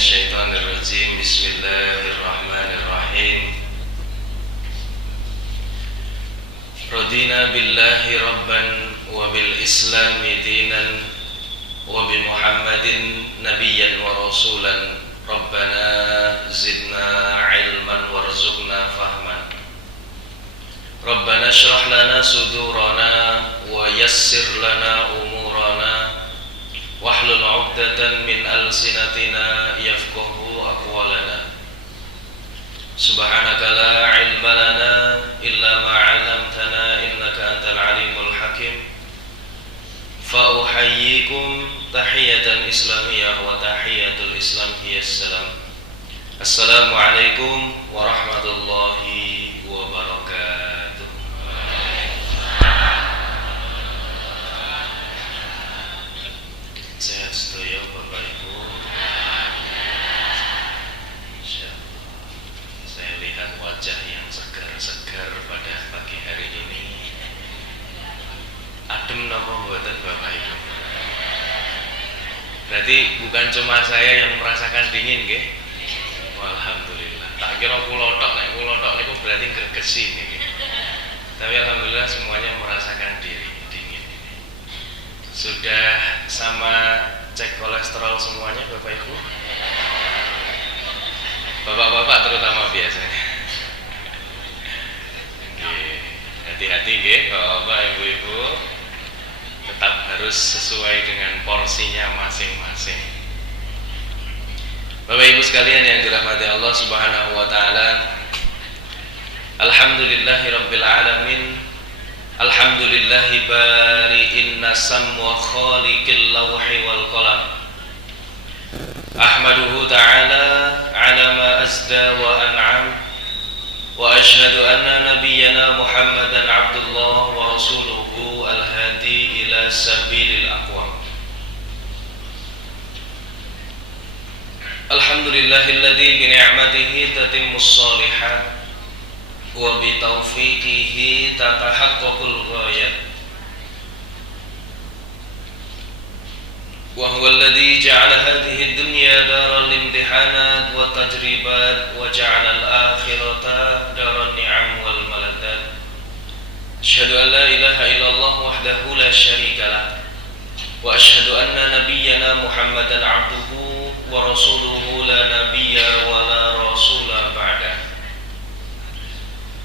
minasyaitonirrajim. Bismillahirrahmanirrahim. Radina billahi rabban wa bil islami dinan wa bi Muhammadin nabiyyan wa rasulan. Rabbana zidna ilman warzuqna fahman. Rabbana shrah lana sudurana wa yassir lana umurana wahlul 'uqdatan min alsinatina yafqahu aqwalana. Subhanaka la ilma lana illa ma 'allamtana innaka antal alimul hakim. Fa uhayyikum tahiyatan islamiyah wa tahiyatul islam hiya assalam. Assalamu alaikum warahmatullahi wabarakatuh. Sehat sedaya Bapak Ibu. Insyaallah. Saya lihat wajah yang segar-segar pada pagi hari ini. Adem napa mboten Bapak Ibu? Berarti bukan cuma saya yang merasakan dingin nggih? Alhamdulillah. Tak kira kula tok, nek kula tok niku berarti gregesi niki. Tapi alhamdulillah semuanya merasakan dingin. Sudah sama cek kolesterol semuanya Bapak Ibu? Bapak-bapak terutama biasanya. Nggih, hati-hati nggih Bapak Ibu-ibu. Tetap harus sesuai dengan porsinya masing-masing. Bapak Ibu sekalian yang dirahmati Allah Subhanahu wa taala. Alhamdulillahirabbil alamin. Alhamdulillahi bari'in nasam wa khaliqil lawhi wal qalam. Ahmaduhu ta'ala ala ma azda wa an'am. Wa ashhadu anna nabiyyana Muhammadan abdullah wa rasuluhu al-hadi ila sabilil aqwam. Alhamdulillahilladzi bi ni'matihi tatimmus shalihat wa bi taufiqihi tatahaqqaqul ghayat. Wa huwa alladzi ja'ala hadhihi ad-dunya daral imtihanat wa tajribat wa ja'ala al-akhirata daran ni'am wal maladat. Asyhadu an la ilaha illallah wahdahu la syarika lah wa asyhadu anna nabiyyana Muhammadan 'abduhu wa rasuluhu la nabiyya wa la rasula ba'da.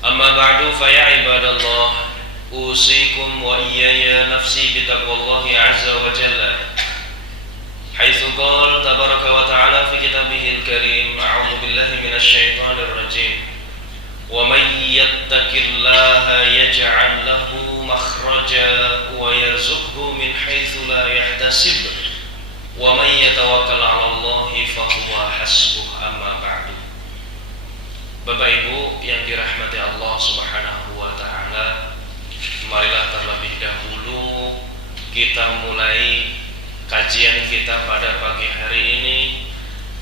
Amma ba'du fa ya ibadallah, usikum wa iyaya nafsi bitaqwallahi azza wa jalla. Haitsu qala tabaraka wa ta'ala fi kitabihil karim, a'udzu billahi minasy syaithanir rajim. Wa may yattaqillaha yaj'al lahu makhraja wa yarzuqhu min haitsu la yahtasib. Wa may yatawakkal 'ala Allahi fa huwa hasbuh. Amma ba'du. Bapak Ibu yang dirahmati Allah Subhanahu wa taala, marilah terlebih dahulu kita mulai kajian kita pada pagi hari ini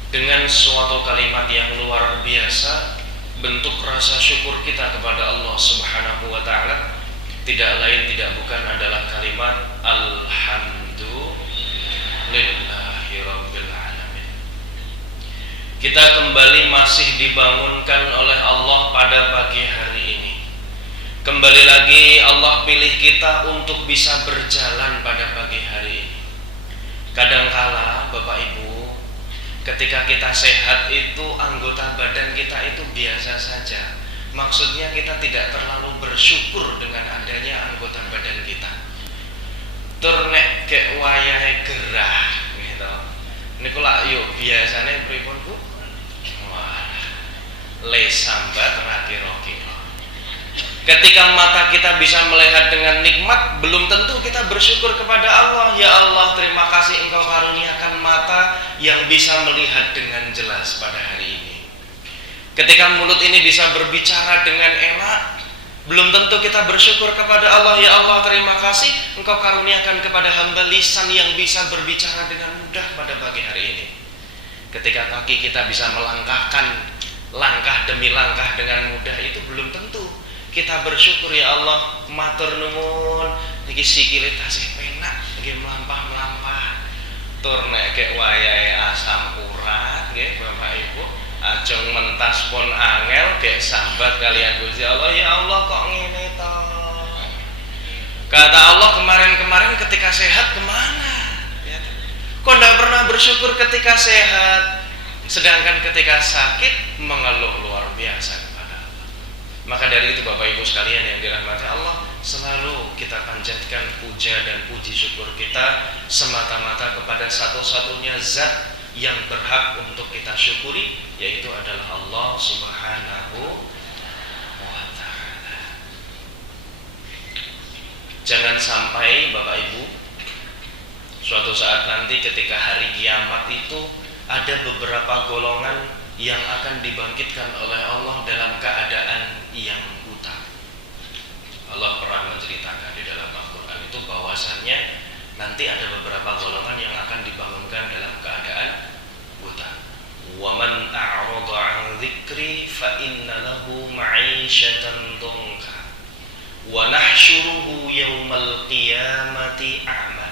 dengan suatu kalimat yang luar biasa, bentuk rasa syukur kita kepada Allah Subhanahu wa taala. Tidak lain tidak bukan adalah kalimat alhamdulillahirabbil alamin. Kita kembali masih dibangunkan oleh Allah pada pagi hari ini. Kembali lagi Allah pilih kita untuk bisa berjalan pada pagi hari ini. Kadangkala Bapak Ibu, ketika kita sehat itu anggota badan kita itu biasa saja. Maksudnya kita tidak terlalu bersyukur dengan adanya anggota badan kita. Tur nek kek wayahe gerah gitu. Niku lak yo biasane pripun Bu? Le sambat raki-raki. Ketika mata kita bisa melihat dengan nikmat, belum tentu kita bersyukur kepada Allah. Ya Allah, terima kasih Engkau karuniakan mata yang bisa melihat dengan jelas pada hari ini. Ketika mulut ini bisa berbicara dengan enak, belum tentu kita bersyukur kepada Allah. Ya Allah, terima kasih Engkau karuniakan kepada hamba lisan yang bisa berbicara dengan mudah pada pagi hari ini. Ketika kaki kita bisa melangkahkan langkah demi langkah dengan mudah, itu belum tentu kita bersyukur. Ya Allah, matur nuwun niki sikile tasih penak nggih mlampah-mlampah. Tur nek kek wayahe asam urat nggih pas pun angel gek sambat kalian Gusti Allah, ya Allah kok ngene to. Kata Allah, kemarin-kemarin ketika sehat kemana? Ya. Kok tidak pernah bersyukur ketika sehat, sedangkan ketika sakit mengeluh luar biasa kepada Allah. Maka dari itu Bapak Ibu sekalian yang dirahmati Allah, selalu kita panjatkan puja dan puji syukur kita semata-mata kepada satu-satunya zat yang berhak untuk kita syukuri, yaitu adalah Allah Subhanahu wa ta'ala. Jangan sampai Bapak Ibu, suatu saat nanti ketika hari kiamat itu ada beberapa golongan yang akan dibangkitkan oleh Allah dalam keadaan yang buta. Allah pernah menceritakan di dalam Al-Quran itu bahwasannya nanti ada beberapa golongan yang akan dibangunkan dalam keadaan buta. وَمَنْ أَعْرَضَ عَنْ ذِكْرِي فَإِنَّ لَهُ مَعِيشَةً ضَنْكًا وَنَحْشُرُهُ يَوْمَ الْقِيَامَةِ أَعْمَى.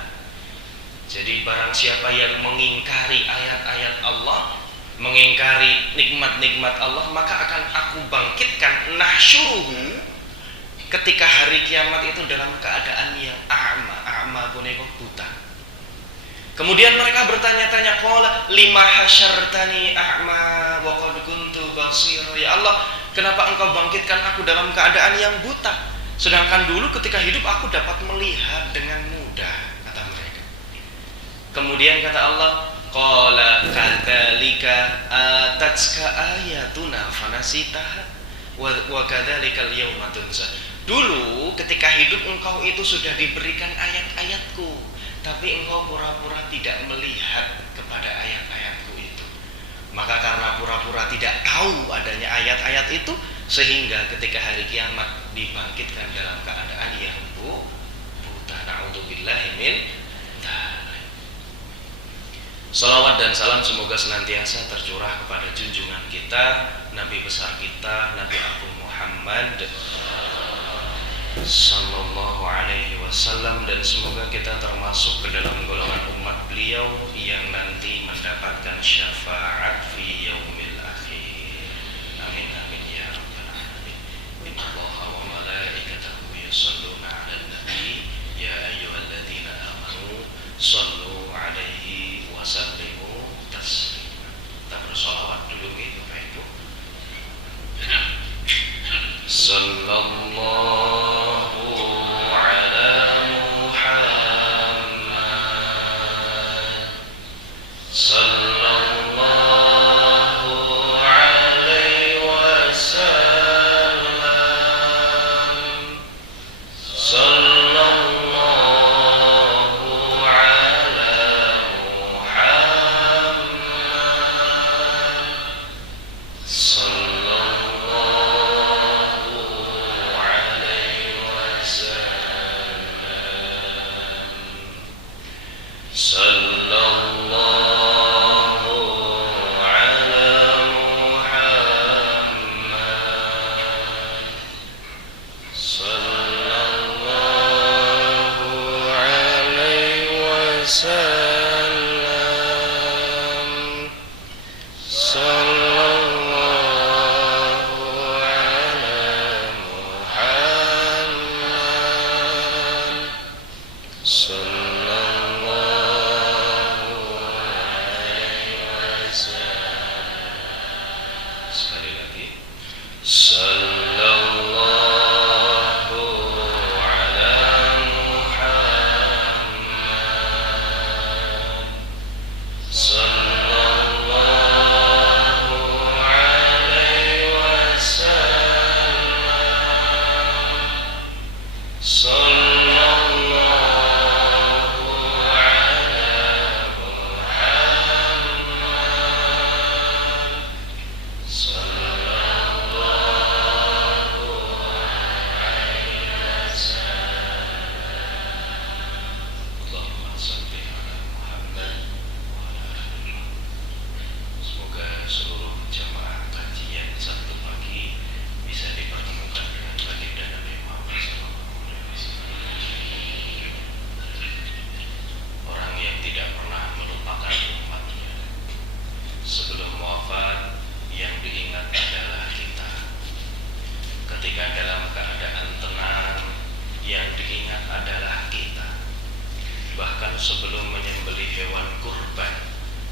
Jadi barang siapa yang mengingkari ayat-ayat Allah, mengingkari nikmat-nikmat Allah, maka akan aku bangkitkan nahsyuruhu ketika hari kiamat itu dalam keadaan yang a'ma boneko buta. Kemudian mereka bertanya-tanya, qala lima hasyartani a'ma wa qad kuntu basira. Ya Allah, kenapa engkau bangkitkan aku dalam keadaan yang buta, sedangkan dulu ketika hidup aku dapat melihat dengan mudah, kata mereka. Kemudian kata Allah, qala kadzalika atatska ayatuna fanasitaha wa kadzalikal yauma tunsa. Dulu ketika hidup engkau itu sudah diberikan ayat-ayatku, tapi engkau pura-pura tidak melihat kepada ayat-ayatku itu. Maka karena pura-pura tidak tahu adanya ayat-ayat itu, sehingga ketika hari kiamat dibangkitkan dalam keadaan yang buta. Na'udzubillahi min dzalik. Salawat dan salam semoga senantiasa tercurah kepada junjungan kita, Nabi besar kita, Nabi Agung Muhammad Sallallahu alaihi wasallam, dan semoga kita termasuk ke dalam golongan umat beliau yang nanti mendapatkan syafaat fi yaumil akhir. Amin amin ya rabbal alamin. Innallaha wa malaikatahu yusholluna 'alan nabi ya ayyuhalladzina amanu shallu 'alaihi wa sallimu taslima. Kita bersolawat dulu gitu Bapak Ibu. Sallallahu ala Muhammad. ketika dalam keadaan tenang yang diingat adalah kita. Bahkan sebelum menyembelih hewan kurban,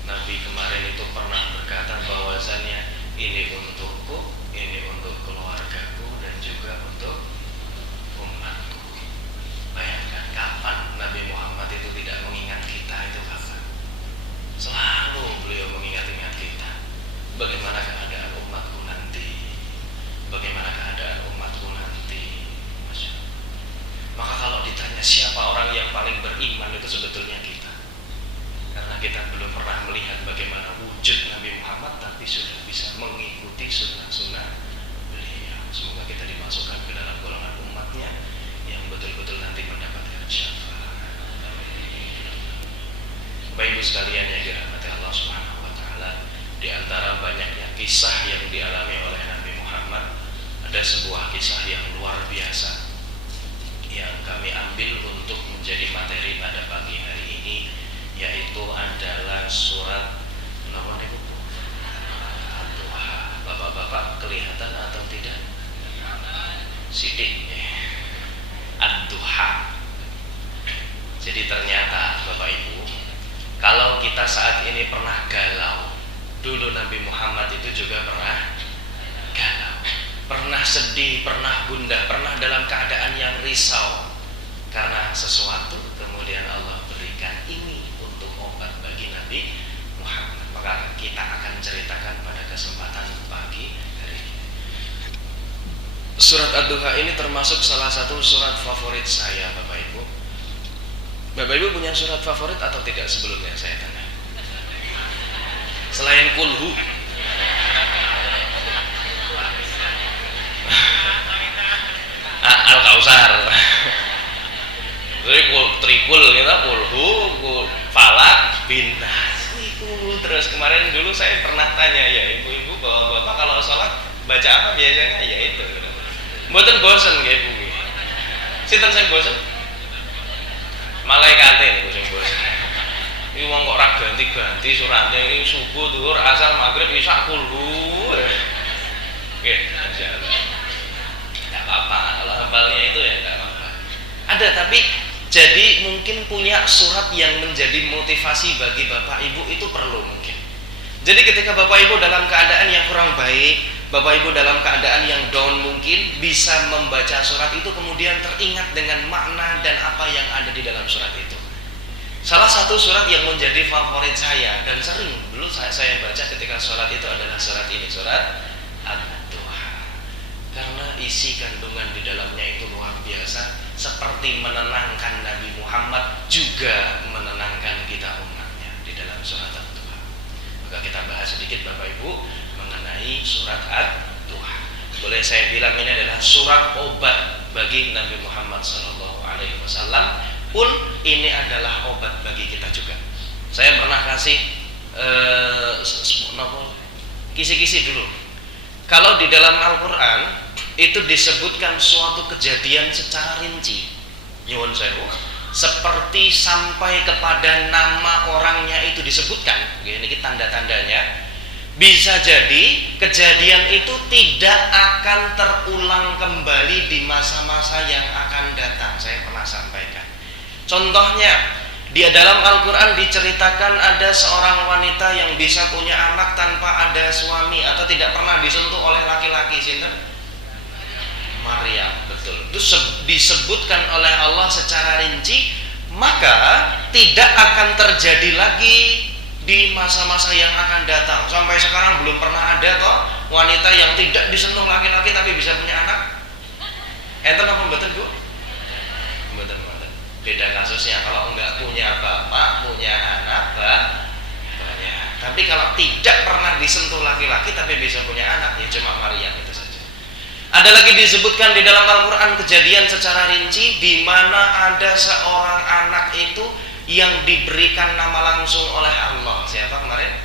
Nabi kemarin itu pernah berkata bahwasannya ini untukku, ini untuk keluargaku, dan juga untuk umatku. Bayangkan kapan Nabi Muhammad itu tidak mengingat kita, itu kapan? Selalu beliau mengingat-ingat kita. Bagaimana keadaan umatku nanti? Bagaimana keadaan umatku nanti? Maka kalau ditanya siapa orang yang paling beriman, itu sebetulnya kita. Karena kita belum pernah melihat bagaimana wujud Nabi Muhammad, tapi sudah bisa mengikuti sunnah-sunnah beliau. Semoga kita dimasukkan ke dalam golongan umatnya yang betul-betul nanti mendapatkan syafaat. Bapak Ibu sekalian yang dirahmati Allah Subhanahu wa taala, di antara banyaknya kisah yang dialami oleh Nabi Muhammad, ada sebuah kisah yang luar biasa yang kami ambil untuk menjadi materi pada pagi hari ini, yaitu adalah surat Ad-Duha. Bapak-bapak kelihatan atau tidak? Sidik. Ad-Duha. Jadi ternyata Bapak Ibu, kalau kita saat ini pernah galau, dulu Nabi Muhammad itu juga pernah galau, pernah sedih, pernah gundah, pernah dalam keadaan yang risau karena sesuatu, kemudian Allah berikan ini untuk obat bagi Nabi Muhammad. Maka kita akan ceritakan pada kesempatan pagi hari ini. Surat Ad-Duha ini termasuk salah satu surat favorit saya, Bapak Ibu. Bapak Ibu punya surat favorit atau tidak sebelumnya saya tanya? Selain Kulhu. Al-Kausar. Jadi trikul kita Kulhu, Falak, Binnas. Terus kemarin dulu saya pernah tanya ya ibu-ibu, bapak kalau sholat baca apa biasanya? Ya itu. Mboten bosen nggih ibu. Sinten sing bosen? Malaikate niku sing bosen. Iki wong kok ora ganti-ganti suratnya, ini subuh, zuhur, asar, maghrib, isya, Kulhu. Nggih, masyaallah. Enggak apa-apa, kalau hafalnya itu ya enggak apa-apa. Ada, tapi jadi mungkin punya surat yang menjadi motivasi bagi Bapak Ibu itu perlu mungkin. Jadi ketika Bapak Ibu dalam keadaan yang kurang baik, Bapak Ibu dalam keadaan yang down, mungkin bisa membaca surat itu kemudian teringat dengan makna dan apa yang ada di dalam surat itu. Salah satu surat yang menjadi favorit saya dan sering dulu saya baca ketika sholat itu adalah surat ini, surat Ad-Duha. Karena isi kandungan di dalamnya itu luar biasa, seperti menenangkan Nabi Muhammad juga menenangkan kita umatnya di dalam surat Ad-Duha. Maka kita bahas sedikit Bapak Ibu mengenai surat Ad-Duha. Boleh saya bilang ini adalah surat obat bagi Nabi Muhammad SAW, pun ini adalah obat bagi kita juga. Saya pernah kasih kisi-kisi dulu. Kalau di dalam Al-Quran itu disebutkan suatu kejadian secara rinci, nyuwun sewu, seperti sampai kepada nama orangnya itu disebutkan. Ini tanda-tandanya. Bisa jadi kejadian itu tidak akan terulang kembali di masa-masa yang akan datang. Saya pernah sampaikan. Contohnya, di dalam Al-Quran diceritakan ada seorang wanita yang bisa punya anak tanpa ada suami atau tidak pernah disentuh oleh laki-laki. Sinten? Maryam, betul. Itu disebutkan oleh Allah secara rinci, maka tidak akan terjadi lagi di masa-masa yang akan datang. Sampai sekarang belum pernah ada kok wanita yang tidak disentuh laki-laki tapi bisa punya anak. Enten apa mboten, Bu? Mboten. Beda kasusnya kalau enggak punya bapak, punya anak, banyak. Tapi kalau tidak pernah disentuh laki-laki tapi bisa punya anak, ya cuma Maryam itu saja. Ada lagi disebutkan di dalam Al-Quran kejadian secara rinci di mana ada seorang anak itu yang diberikan nama langsung oleh Allah. Siapa kemarin?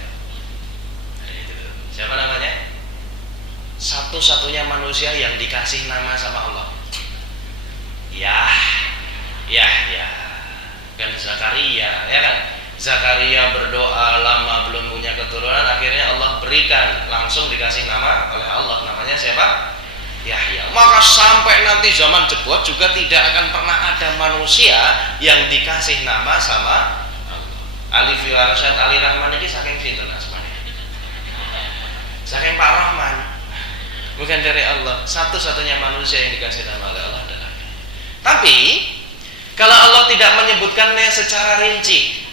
Siapa namanya? Satu-satunya manusia yang dikasih nama sama Allah. Yahya dan Zakaria, ya kan? Zakaria berdoa lama belum punya keturunan, akhirnya Allah berikan, langsung dikasih nama oleh Allah. Namanya siapa? Yahya. Maka sampai nanti zaman jebot juga tidak akan pernah ada manusia yang dikasih nama sama Allah. Ali Firasat Ali Rahman ini saking sinten asmane? Saking Pak Rahman. Bukan dari Allah. Satu-satunya manusia yang dikasih nama oleh Allah adalah. Tapi kalau Allah tidak menyebutkannya secara rinci,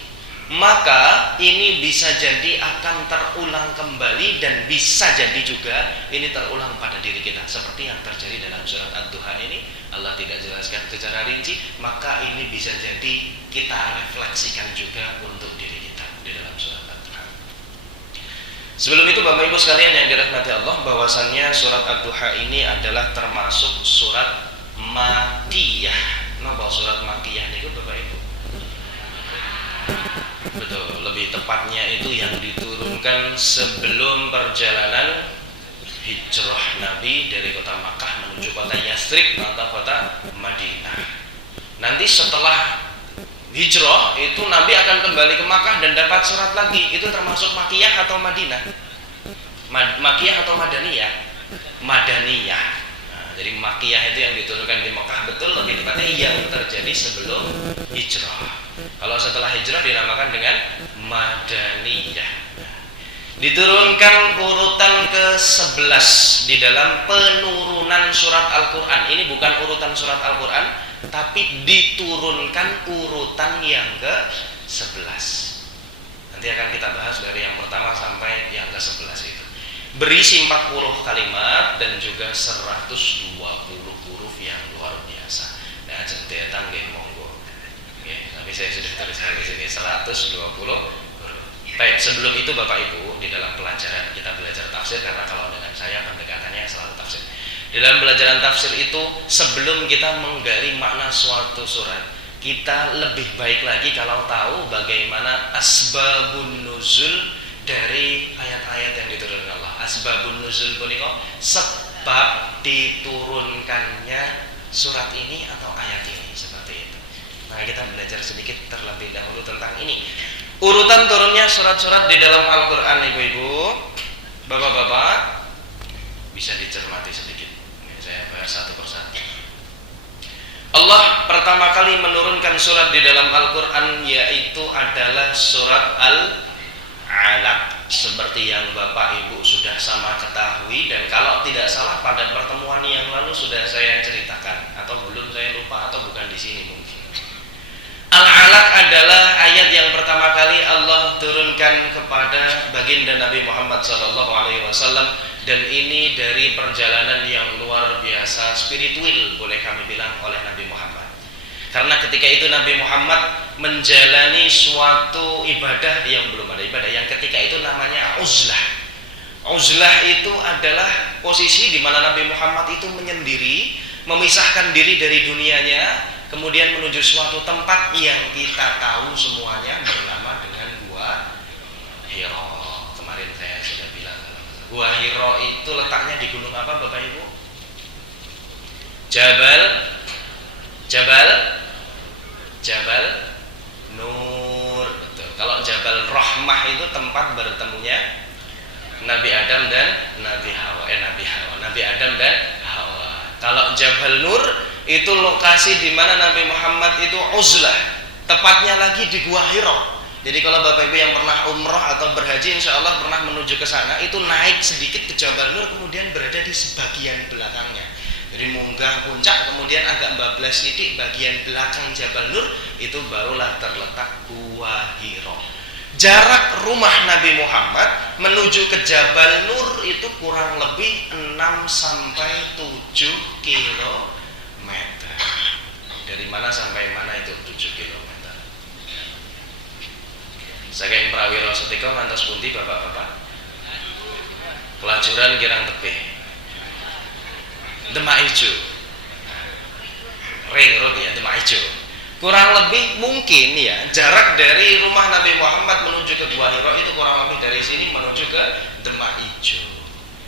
maka ini bisa jadi akan terulang kembali dan bisa jadi juga ini terulang pada diri kita seperti yang terjadi dalam surat Ad-Duha ini. Allah tidak jelaskan secara rinci, maka ini bisa jadi kita refleksikan juga untuk diri kita di dalam surat Ad-Duha. Sebelum itu Bapak Ibu sekalian yang dirahmati Allah, bahwasannya surat Ad-Duha ini adalah termasuk surat Makkiyah. Napa surat Makkiyah niku Bapak Ibu? Betul, lebih tepatnya itu yang diturunkan sebelum perjalanan hijrah Nabi dari kota Makkah menuju kota Yathrib atau kota Madinah. Nanti setelah hijrah itu Nabi akan kembali ke Makkah dan dapat surat lagi. Itu termasuk Makkiyah atau Madinah? Makkiyah atau Madaniyah? Madaniyah. Nah, jadi Makkiyah itu yang diturunkan di Makkah, betul, lebih tepatnya yang terjadi sebelum hijrah. Kalau setelah hijrah dinamakan dengan Madaniyah. Diturunkan urutan ke-11 di dalam penurunan surat Al-Quran. Ini bukan urutan surat Al-Quran, tapi diturunkan urutan yang ke-11. Nanti akan kita bahas dari yang pertama sampai yang ke-11 itu. Berisi 40 kalimat dan juga 120 huruf yang luar biasa. Nah, jentetan nggih monggo. Tapi saya sudah tuliskan di sini 120. Baik, sebelum itu Bapak Ibu, di dalam pelajaran kita belajar tafsir, karena kalau dengan saya pendekatannya selalu tafsir. Di dalam pelajaran tafsir itu, sebelum kita menggali makna suatu surat, kita lebih baik lagi kalau tahu bagaimana asbabun nuzul dari ayat-ayat yang diturunkan Allah. Asbabun nuzul punika sebab diturunkannya surat ini atau ayat ini, seperti itu. Nah, kita belajar sedikit terlebih dahulu tentang ini. Urutan turunnya surat-surat di dalam Al-Quran, ibu-ibu, bapak-bapak, bisa dicermati sedikit. Saya bahas satu persatu. Allah pertama kali menurunkan surat di dalam Al-Quran yaitu adalah surat Al-Alaq, seperti yang Bapak Ibu sudah sama ketahui, dan kalau tidak salah pada pertemuan yang lalu sudah saya ceritakan, atau belum, saya lupa, atau bukan di sini mungkin. Al-Alaq adalah ayat yang pertama kali Allah turunkan kepada baginda Nabi Muhammad SAW, dan ini dari perjalanan yang luar biasa spiritual, boleh kami bilang, oleh Nabi Muhammad. Karena ketika itu Nabi Muhammad menjalani suatu ibadah yang belum ada ibadah, yang ketika itu namanya uzlah. Uzlah itu adalah posisi di mana Nabi Muhammad itu menyendiri, memisahkan diri dari dunianya, kemudian menuju suatu tempat yang kita tahu semuanya bernama dengan Gua Hiro. Kemarin saya sudah bilang, Gua Hiro itu letaknya di gunung apa Bapak Ibu? Jabal Nur. Betul. Kalau Jabal Rahmah itu tempat bertemunya Nabi Adam dan Nabi Adam dan Hawa. Kalau Jabal Nur itu lokasi di mana Nabi Muhammad itu uzlah, tepatnya lagi di Gua Hiro. Jadi kalau Bapak Ibu yang pernah umrah atau berhaji, insya Allah pernah menuju ke sana, itu naik sedikit ke Jabal Nur, kemudian berada di sebagian belakangnya. Jadi munggah puncak, kemudian agak bablas sedikit bagian belakang Jabal Nur, itu barulah terletak Gua Hiro. Jarak rumah Nabi Muhammad menuju ke Jabal Nur itu kurang lebih 6 sampai 7 km. Dari mana sampai mana itu 7 km. Saking prawiro setika ngantos pundi bapak-bapak? Kelajuran Girang Tebih, Demak Ijo, Ring Road ya, Demak Ijo. Kurang lebih mungkin ya, jarak dari rumah Nabi Muhammad menuju ke Gua Hiro itu kurang lebih dari sini menuju ke Demak Ijo.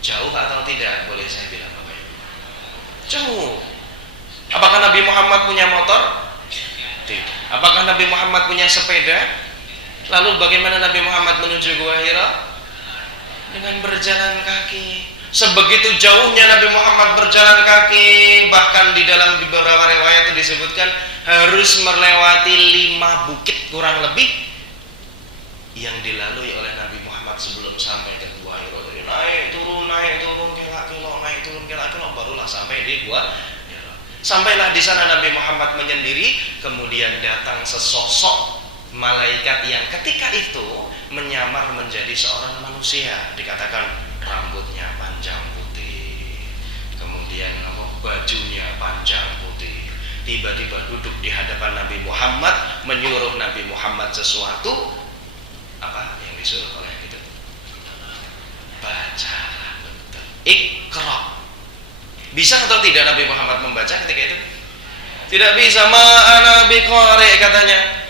Jauh atau tidak? Boleh saya bilang Bapak Ibu? Jauh. Apakah Nabi Muhammad punya motor? Tidak. Apakah Nabi Muhammad punya sepeda? Lalu bagaimana Nabi Muhammad menuju Gua Hiro? Dengan berjalan kaki. Sebegitu jauhnya Nabi Muhammad berjalan kaki, bahkan di dalam beberapa riwayat itu disebutkan harus melewati 5 bukit kurang lebih yang dilalui oleh Nabi Muhammad sebelum sampai ke Gua Hira. Naik turun kelak-kelok, naik turun kelak-kelok, barulah sampai di Gua Hira. Sampailah di sana Nabi Muhammad menyendiri, kemudian datang sesosok malaikat yang ketika itu menyamar menjadi seorang manusia. Dikatakan rambutnya panjang putih, kemudian bajunya panjang putih, tiba-tiba duduk di hadapan Nabi Muhammad, menyuruh Nabi Muhammad sesuatu. Apa yang disuruh oleh itu? Bacalah, betul. Iqra. Bisa atau tidak Nabi Muhammad membaca ketika itu? Tidak bisa. Ma'ana biqari katanya.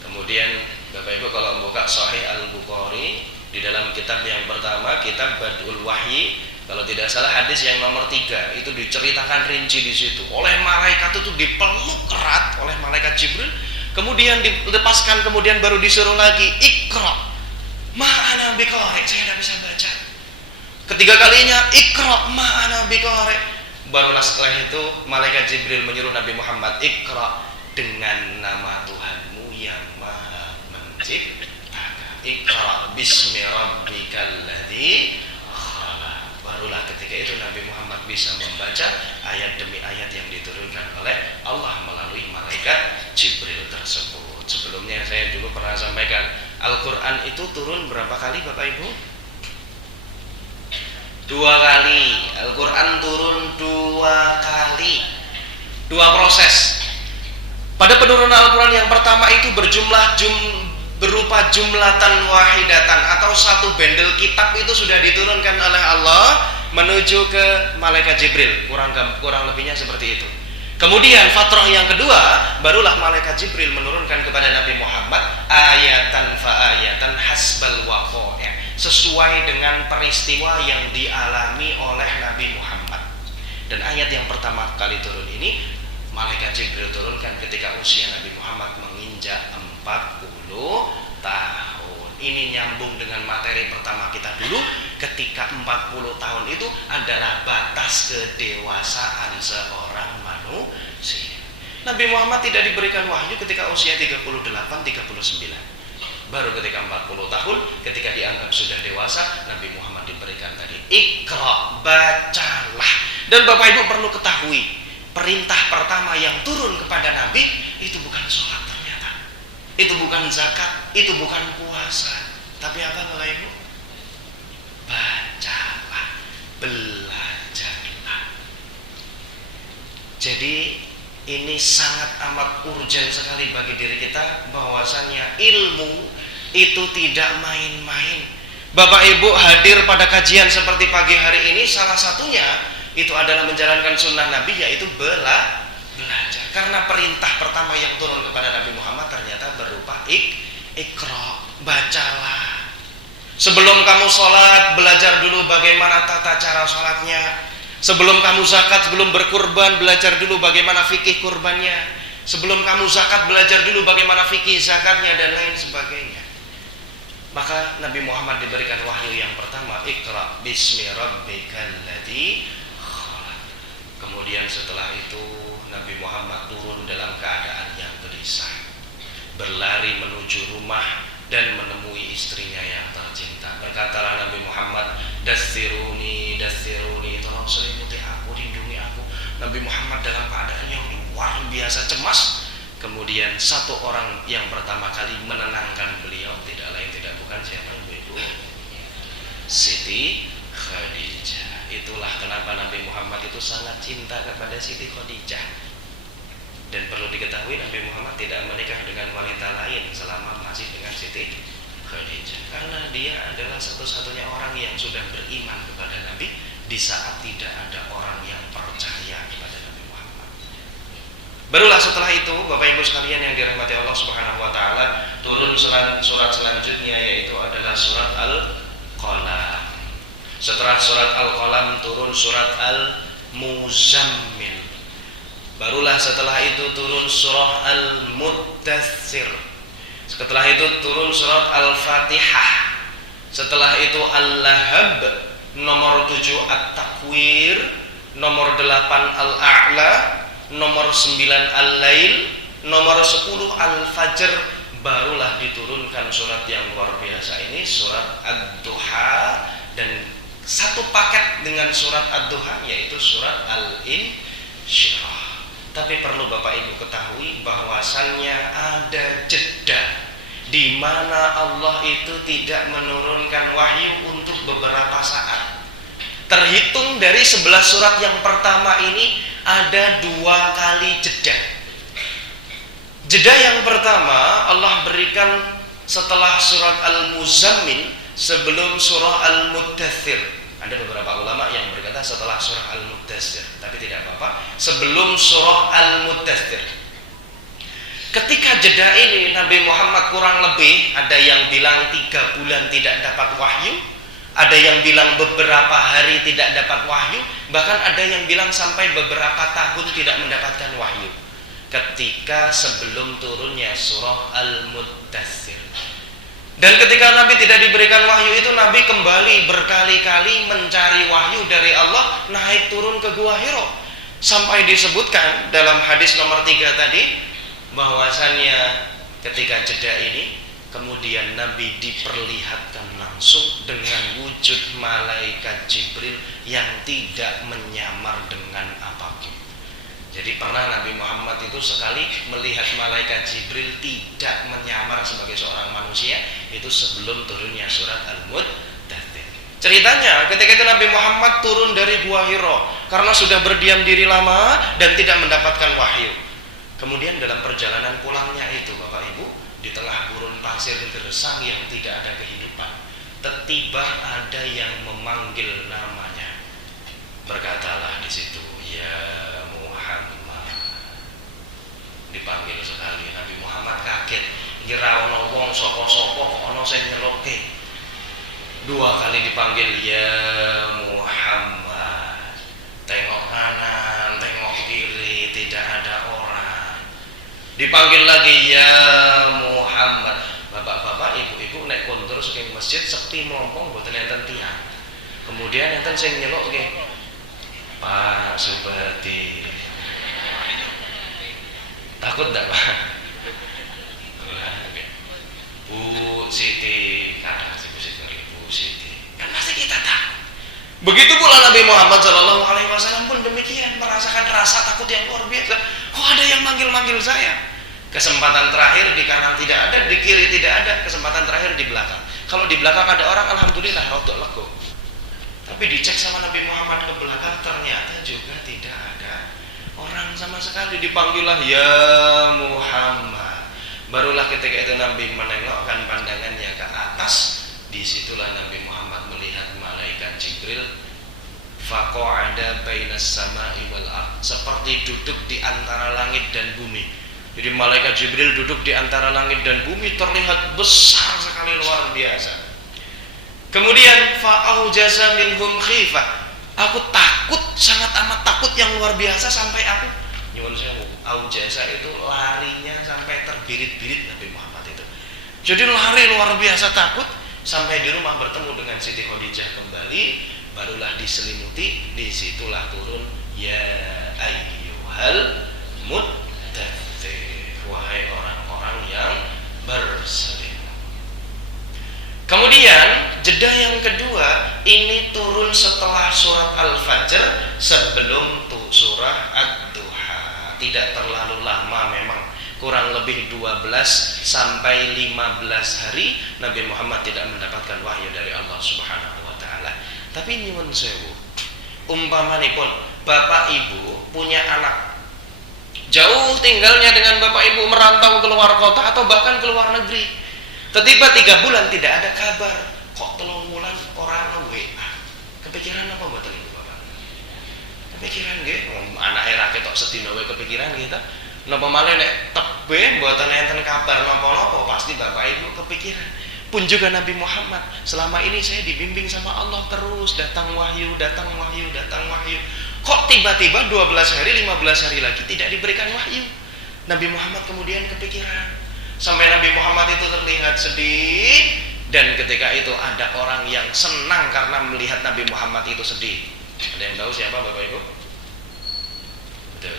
Kemudian Bapak Ibu kalau membuka Sahih Al-Bukhari, di dalam kitab yang pertama, kitab Badul Wahyi, kalau tidak salah hadis yang nomor 3, itu diceritakan rinci di situ. Oleh malaikat itu dipeluk erat oleh malaikat Jibril, kemudian dilepaskan, kemudian baru disuruh lagi Iqra. Ma'ana biqari, saya tidak bisa baca. Ketiga kalinya Iqra ma'ana biqari. Barulah setelah itu malaikat Jibril menyuruh Nabi Muhammad Iqra dengan nama Tuhanmu yang Maha Menciptakan. Iqra bismi rabbikal ladzi khalaq. Barulah ketika itu Nabi Muhammad bisa membaca ayat demi ayat yang diturunkan oleh Allah melalui malaikat Jibril tersebut. Sebelumnya saya dulu pernah sampaikan, Al-Quran itu turun berapa kali Bapak Ibu? 2 kali. Al-Quran turun 2 kali, 2 proses. Pada penurunan Al-Quran yang pertama itu berupa jumlatan wahidatan, atau 1 bendel kitab itu sudah diturunkan oleh Allah menuju ke malaikat Jibril, kurang lebihnya seperti itu. Kemudian fatrah yang kedua, barulah malaikat Jibril menurunkan kepada Nabi Muhammad ayatan fa ayatan hasbal waqi', sesuai dengan peristiwa yang dialami oleh Nabi Muhammad. Dan ayat yang pertama kali turun ini malaikat Jibril turunkan ketika usia Nabi Muhammad menginjak 40 tahun. Ini nyambung dengan materi pertama kita dulu, ketika 40 tahun itu adalah batas kedewasaan seorang manusia. Nabi Muhammad tidak diberikan wahyu ketika usia 38-39. Baru ketika 40 tahun, ketika dianggap sudah dewasa, Nabi Muhammad diberikan tadi Iqra, bacalah. Dan Bapak Ibu perlu ketahui, perintah pertama yang turun kepada Nabi itu bukan sholat ternyata, itu bukan zakat, itu bukan puasa, tapi apa Bapak Ibu? Bacalah, belajarlah. Jadi ini sangat amat urgent sekali bagi diri kita, bahwasannya ilmu itu tidak main-main. Bapak Ibu hadir pada kajian seperti pagi hari ini, salah satunya itu adalah menjalankan sunnah Nabi, yaitu belajar. Karena perintah pertama yang turun kepada Nabi Muhammad ternyata berupa Iqra, bacalah. Sebelum kamu sholat, belajar dulu bagaimana tata cara sholatnya. Sebelum kamu zakat, sebelum berkurban, belajar dulu bagaimana fikih kurbannya. Sebelum kamu zakat, belajar dulu bagaimana fikih zakatnya, dan lain sebagainya. Maka Nabi Muhammad diberikan wahyu yang pertama, Iqra bismi rabbikal ladzi khalaq. Kemudian setelah itu Nabi Muhammad turun dalam keadaan yang gelisah, berlari menuju rumah dan menemui istrinya yang tercinta. Berkatalah Nabi Muhammad, dassiruni, tolong selimuti aku, lindungi aku. Nabi Muhammad dalam keadaan yang luar biasa cemas. Kemudian satu orang yang pertama kali menenangkan beliau, tidak lain tidak bukan siapa ibu? Siti Khadijah. Itulah kenapa Nabi Muhammad itu sangat cinta kepada Siti Khadijah. Dan perlu diketahui, Nabi Muhammad tidak menikah dengan wanita lain selama masih dengan Siti Khadijah, karena dia adalah satu-satunya orang yang sudah beriman kepada Nabi di saat tidak ada orang yang percaya kepada Nabi Muhammad. Barulah setelah itu, Bapak Ibu sekalian yang dirahmati Allah Subhanahu wa taala, turun surat selanjutnya, yaitu adalah surat Al-Qalam. Setelah surat Al-Qalam turun surat Al-Muzammil. Barulah setelah itu turun surah Al-Muddatsir. Setelah itu turun surat Al-Fatihah. Setelah itu Al-Lahab. nomor 7 At-Takwir, nomor 8 Al-A'la, nomor 9 Al-Lail, nomor 10 Al-Fajr, barulah diturunkan surat yang luar biasa ini, surat Ad-Duha, dan satu paket dengan surat Ad-Duha yaitu surat Al-Insyirah. Tapi perlu Bapak Ibu ketahui bahwasannya ada jeda di mana Allah itu tidak menurunkan wahyu untuk beberapa saat. Terhitung dari 11 surat yang pertama ini ada 2 kali jeda. Jeda yang pertama Allah berikan setelah surat Al-Muzammil, sebelum surah Al-Muddathir. Ada beberapa ulama yang berkata setelah surah Al-Muddathir, tapi tidak apa-apa, sebelum surah Al-Muddathir. Ketika jeda ini Nabi Muhammad kurang lebih, ada yang bilang 3 bulan tidak dapat wahyu, ada yang bilang beberapa hari tidak dapat wahyu, bahkan ada yang bilang sampai beberapa tahun tidak mendapatkan wahyu. Ketika sebelum turunnya surah Al-Muddathir. Dan ketika Nabi tidak diberikan wahyu itu, Nabi kembali berkali-kali mencari wahyu dari Allah, naik turun ke Gua Hira. Sampai disebutkan dalam hadis nomor 3 tadi, bahwasannya ketika jeda ini, kemudian Nabi diperlihatkan langsung dengan wujud malaikat Jibril yang tidak menyamar dengan apapun. Jadi pernah Nabi Muhammad itu sekali melihat malaikat Jibril tidak menyamar sebagai seorang manusia, itu sebelum turunnya surat Al-Muddathir. Ceritanya ketika itu Nabi Muhammad turun dari Gua Hira karena sudah berdiam diri lama dan tidak mendapatkan wahyu. Kemudian dalam perjalanan pulangnya itu Bapak Ibu, di tengah gurun pasir gersang yang tidak ada kehidupan, tiba-tiba ada yang memanggil namanya. Berkatalah di situ, "Ya dipanggil sekali." Nabi Muhammad kaget, kira ono wong sapa-sapa kok ono sing nyeloke. 2 kali dipanggil, "Ya Muhammad." Tengok kanan, tengok kiri, tidak ada orang. Dipanggil lagi, "Ya Muhammad." Bapak-bapak, ibu-ibu nek kondur saking masjid sepi mlompong mboten enten tiyang. Kemudian enten sing nyelokke, "Pak Subadi." Takut enggak Pak? Bu Siti, kadang Bu Siti, kan pasti kita takut. Begitu pula Nabi Muhammad SAW pun demikian, merasakan rasa takut yang luar biasa. Kok ada yang manggil-manggil saya? Kesempatan terakhir di kanan tidak ada, di kiri tidak ada, kesempatan terakhir di belakang. Kalau di belakang ada orang, alhamdulillah rodok lego. Tapi dicek sama Nabi Muhammad ke belakang, ternyata juga tidak ada orang sama sekali. Dipanggillah, "Ya Muhammad." Barulah ketika itu Nabi menengokkan pandangannya ke atas. Disitulah Nabi Muhammad melihat malaikat Jibril, faqa'ada bainas sama'i wal ard, seperti duduk di antara langit dan bumi. Jadi malaikat Jibril duduk di antara langit dan bumi, terlihat besar sekali, luar biasa. Kemudian fa'aujaza minhum khifah, aku takut, sangat amat takut yang luar biasa, sampai aku nyuwun sewu, aujasa itu larinya sampai terbirit-birit Nabi Muhammad itu. Jadi lari luar biasa takut, sampai di rumah bertemu dengan Siti Khadijah kembali, barulah diselimuti. Disitulah turun, "Ya ayyuhal muddathir," wahai orang-orang yang berselimut. Kemudian jeda yang kedua ini turun setelah surat Al-Fajr, sebelum surah Ad-Duha. Tidak terlalu lama memang, kurang lebih 12 sampai 15 hari Nabi Muhammad tidak mendapatkan wahyu dari Allah Subhanahu wa taala. Tapi nyuwun sewu, umpamanipun Bapak Ibu punya anak jauh tinggalnya dengan Bapak Ibu, merantau keluar kota atau bahkan keluar negeri. Tiba 3 bulan tidak ada kabar, kok 3 bulan orang WA. Kepikiran apa mboten Ibu Bapak? Kepikiran nggih, anak era ketok sedina wae kepikiran kita. Napa malih nek tebe mboten enten kabar napa-napa, pasti Bapak Ibu kepikiran. Pun juga Nabi Muhammad, selama ini saya dibimbing sama Allah terus, datang wahyu, datang wahyu, datang wahyu. Kok tiba-tiba 12 hari, 15 hari lagi tidak diberikan wahyu? Nabi Muhammad kemudian kepikiran. Sampai Nabi Muhammad itu terlihat sedih, Dan ketika itu ada orang yang senang karena melihat Nabi Muhammad itu sedih. Ada yang tahu siapa Bapak Ibu? Betul.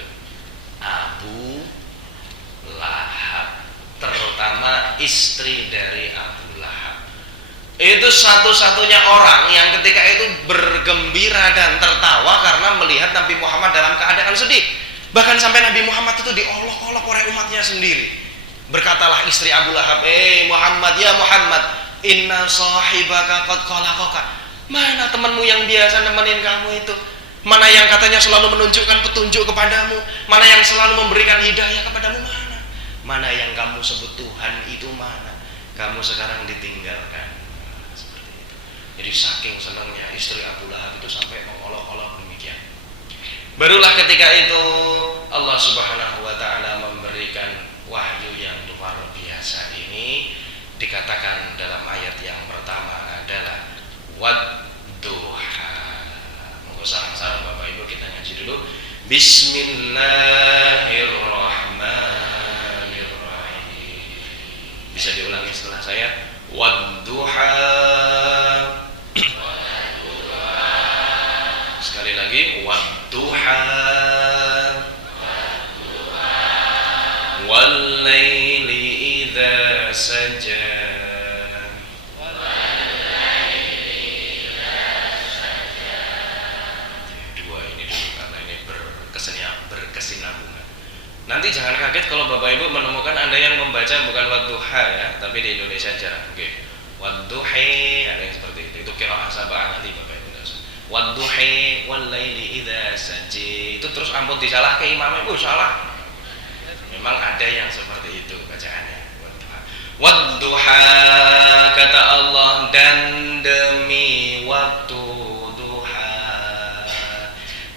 Abu Lahab, terutama istri dari Abu Lahab. Itu satu-satunya orang yang ketika itu bergembira dan tertawa karena melihat Nabi Muhammad dalam keadaan sedih. Bahkan sampai Nabi Muhammad itu diolok-olok oleh umatnya sendiri. Berkatalah istri Abu Lahab, Muhammad, ya Muhammad, inna sahibaka qad qalaqaka. Mana temanmu yang biasa nemenin kamu itu? Mana yang katanya selalu menunjukkan petunjuk kepadamu? Mana yang selalu memberikan hidayah kepadamu? Mana? Mana yang kamu sebut Tuhan itu mana? Kamu sekarang ditinggalkan. Seperti itu. Jadi saking senangnya istri Abu Lahab itu sampai mengolok-olok demikian. Barulah ketika itu Allah Subhanahu wa taala memberikan wahyu yang luar biasa ini. Dikatakan dalam ayat yang pertama adalah wadduha. Monggo sareng-sareng Bapak Ibu kita ngaji dulu. Bismillahirrahmanirrahim. Bisa diulangi setelah saya. Wadduha. Sekali lagi wadduha. Wal-laili idza saja. Dua ini dulu karena ini berkesinambungan. Nanti jangan kaget kalau Bapak Ibu menemukan ada yang membaca bukan wadduha ya, tapi di Indonesia jarang. Oke. Wadduhi ada yang seperti itu. Itu qiraah sab'ah nanti Bapak Ibu. Wadduhi wal-laili idza saja. Itu terus ampun disalah ke imamnya, salah. Memang ada yang seperti itu bacaannya. Wadduha kata Allah, dan demi waktu duha.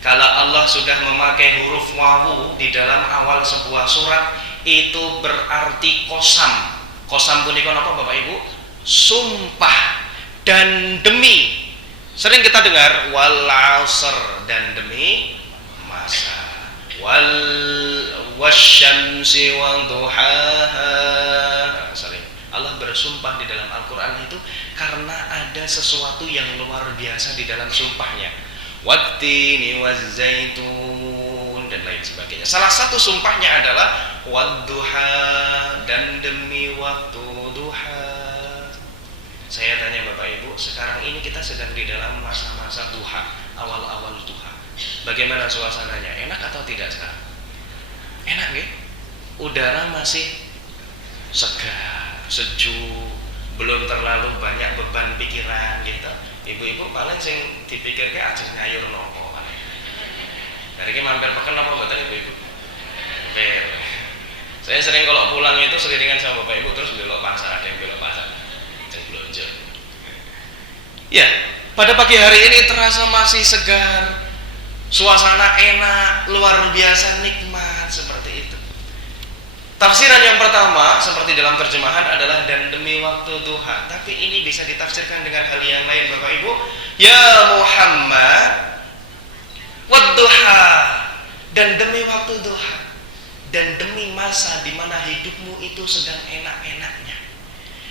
Kalau Allah sudah memakai huruf wawu di dalam awal sebuah surat, itu berarti qasam. Qasam punika napa Bapak Ibu? Sumpah dan demi. Sering kita dengar wal 'asr, dan demi masa. Wasyamsi wa duhaha. Sering Allah bersumpah di dalam Al-Quran itu karena ada sesuatu yang luar biasa di dalam sumpahnya. Wattini wazzaitun dan lain sebagainya. Salah satu sumpahnya adalah wadduha, dan demi waktu duha. Saya tanya Bapak Ibu, sekarang ini kita sedang di dalam masa-masa duha, awal-awal duha. Bagaimana suasananya? Enak atau tidak sekarang? Enak nggih? Udara masih segar, sejuk, belum terlalu banyak beban pikiran gitu. Ibu-ibu paling sing dipikirke ajeng ngayur nopo. Hari ini mampir peken apa mboten ibu-ibu? Mampir. Saya sering kalau pulang itu seliringan sama Bapak Ibu terus belok pasar, ada yang belok pasar. Ajeng belanja. Ya, pada pagi hari ini terasa masih segar. Suasana enak, luar biasa nikmat seperti itu. Tafsiran yang pertama seperti dalam terjemahan adalah dan demi waktu duha. Tapi ini bisa ditafsirkan dengan hal yang lain Bapak Ibu. Ya Muhammad wadduha, dan demi waktu duha, dan demi masa di mana hidupmu itu sedang enak-enaknya.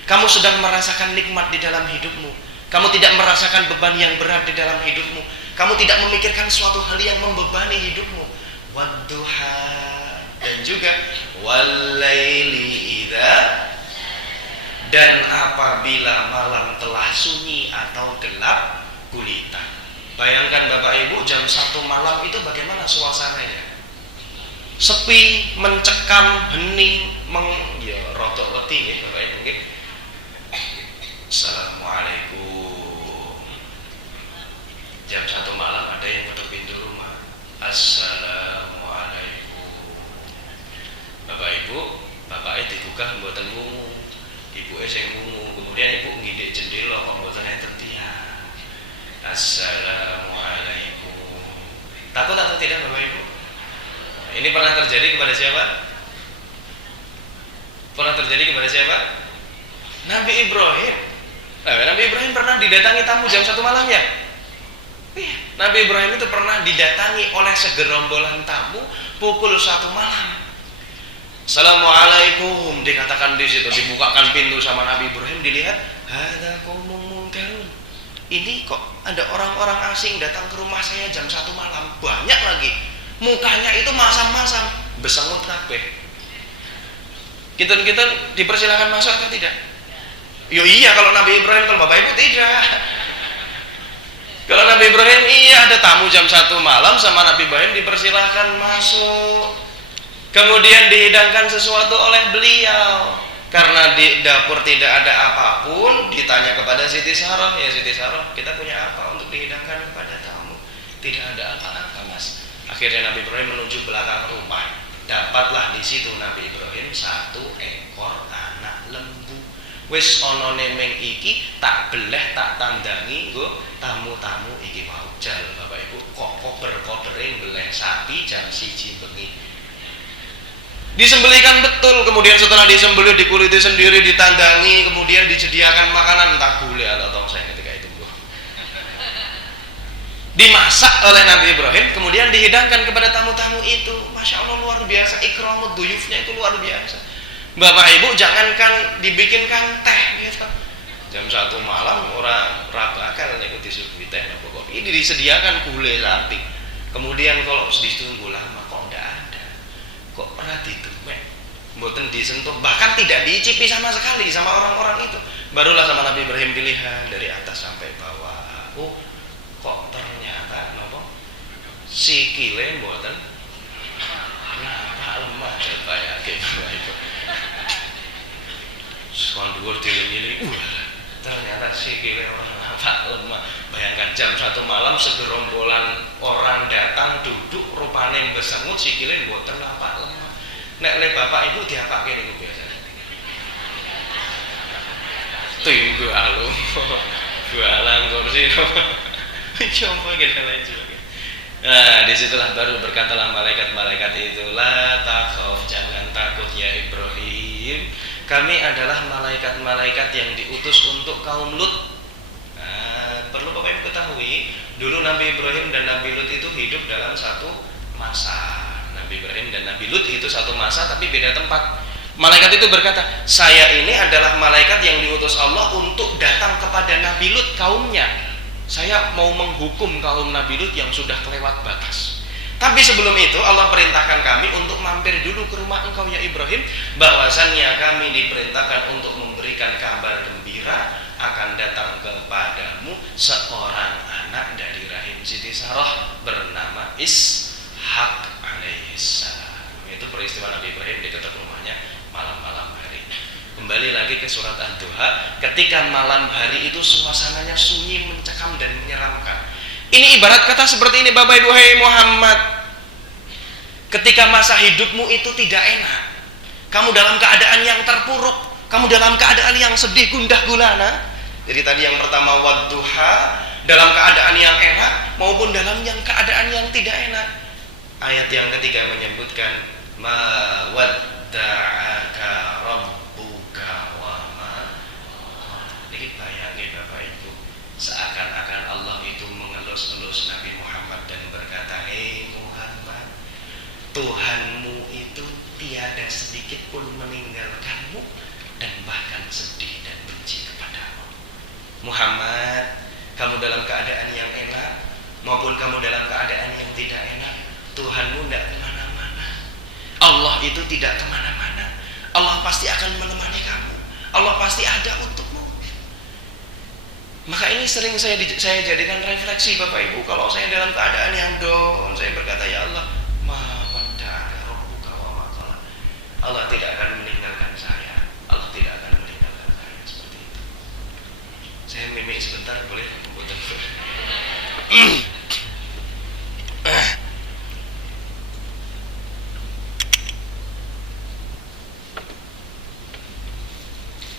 Kamu sedang merasakan nikmat di dalam hidupmu. Kamu tidak merasakan beban yang berat di dalam hidupmu. Kamu tidak memikirkan suatu hal yang membebani hidupmu. Wadduha, dan juga wal-laili idza, dan apabila malam telah sunyi atau gelap gulita. Bayangkan Bapak Ibu, jam 1 malam itu bagaimana suasananya? Sepi, mencekam, hening, ya rodok wedi nggih Bapak Ibu nggih. Assalamualaikum. Jam 1 malam ada yang ketuk pintu rumah. Assalamualaikum. Bapak Ibu, bapaknya digugah mboten wungu, ibuke sing wungu, kemudian ibu ngindik jendela kok mboten enten tiyang. Assalamualaikum. Takut atau tidak Bapak Ibu? Ini pernah terjadi kepada siapa? Pernah terjadi kepada siapa? Nabi Ibrahim. Nabi Ibrahim pernah didatangi tamu jam 1 malam ya? Nabi Ibrahim itu pernah didatangi oleh segerombolan tamu pukul 1 malam. Assalamualaikum dikatakan di situ, dibukakan pintu sama Nabi Ibrahim, dilihat hadza qaumun munkarun. Ini kok ada orang-orang asing datang ke rumah saya jam 1 malam, banyak lagi. Mukanya itu masam-masam, besengut kabeh. Kita dipersilakan masuk atau tidak? Yo iya kalau Nabi Ibrahim, kalau Bapak Ibu tidak. Kalau Nabi Ibrahim iya, ada tamu jam 1 malam sama Nabi Ibrahim dipersilahkan masuk. Kemudian dihidangkan sesuatu oleh beliau. Karena di dapur tidak ada apapun, ditanya kepada Siti Sarah, ya Siti Sarah, kita punya apa untuk dihidangkan kepada tamu? Tidak ada apa-apa, Mas. Akhirnya Nabi Ibrahim menuju belakang rumah. Dapatlah di situ Nabi Ibrahim 1 ekor anak lembu. Wis ana nemeng iki tak beleh tak tandangi nggo tamu-tamu iki mau jal Bapak Ibu kok kober-kobere beleh sapi jam 1 bengi. Disembelihkan betul, kemudian setelah disembelih dikuliti sendiri, ditandangi, kemudian disediakan makanan entah gulai atau tongseng ketika itu. Dimasak oleh Nabi Ibrahim, kemudian dihidangkan kepada tamu-tamu itu. Masya Allah luar biasa, ikramut duyufnya itu luar biasa. Bapak Ibu jangankan dibikinkan teh gitu. Jam 1 malam orang rabakal niku disuguhi teh napa kopi. Ini disediakan gulai sapi. Kemudian kalau ditunggu lama kok enggak ada. Kok pernah ditumek, mboten disentuh, bahkan tidak diicipi sama sekali sama orang-orang itu. Barulah sama Nabi Ibrahim pilihan dari atas sampai bawah. Oh, kok ternyata napa? Sikile mboten napa lemah coba ya gitu. Suan dhuwur dileng-eling. Ternyata sikile orang napa lemah. Bayangkan jam 1 malam segerombolan orang datang duduk rupane besengut sikile mboten napa lemah. Nek le bapak ibu diapake niku biasanya. Tunggu alu. Jualan kursi. Coba kita lanjut. Nah, disitulah baru berkatalah malaikat-malaikat itu, la takhaf, jangan takut ya Ibrahim. Kami adalah malaikat-malaikat yang diutus untuk kaum Lut. Perlu Bapak Ibu ketahui, dulu Nabi Ibrahim dan Nabi Lut itu hidup dalam satu masa. Nabi Ibrahim dan Nabi Lut itu satu masa tapi beda tempat. Malaikat itu berkata, saya ini adalah malaikat yang diutus Allah untuk datang kepada Nabi Lut kaumnya. Saya mau menghukum kaum Nabi Lut yang sudah kelewat batas. Tapi sebelum itu Allah perintahkan kami untuk mampir dulu ke rumah engkau ya Ibrahim, bahwasannya kami diperintahkan untuk memberikan kabar gembira akan datang kepadamu seorang anak dari rahim Siti Sarah bernama Ishak alaihissalam. Itu peristiwa Nabi Ibrahim diketuk rumahnya malam-malam hari. Kembali lagi ke surat Ad-Duha, ketika malam hari itu suasananya sunyi, mencekam dan menyeramkan. Ini ibarat kata seperti ini Bapak Ibu, hai Muhammad, ketika masa hidupmu itu tidak enak, kamu dalam keadaan yang terpuruk, kamu dalam keadaan yang sedih gundah gulana. Jadi tadi yang pertama wadduha, dalam keadaan yang enak maupun dalam yang keadaan yang tidak enak. Ayat yang ketiga menyebutkan ma wadda'aka rabbuka wa ma. Ini bayangin Bapak Ibu, seakan-akan Allah itu mengelus-elus Nabi Muhammad dan berkata, hei Muhammad, Tuhanmu itu tiada sedikit pun meninggalkanmu dan bahkan sedih dan benci kepadamu. Muhammad, kamu dalam keadaan yang enak maupun kamu dalam keadaan yang tidak enak, Tuhanmu tidak kemana-mana. Allah itu tidak kemana-mana. Allah pasti akan menemani kamu. Allah pasti ada untukmu. Maka ini sering saya jadikan refleksi Bapak Ibu. Kalau saya dalam keadaan yang down, saya berkata, ya Allah, Allah tidak akan meninggalkan saya. Allah tidak akan meninggalkan saya. Seperti itu. Saya mimik sebentar, boleh?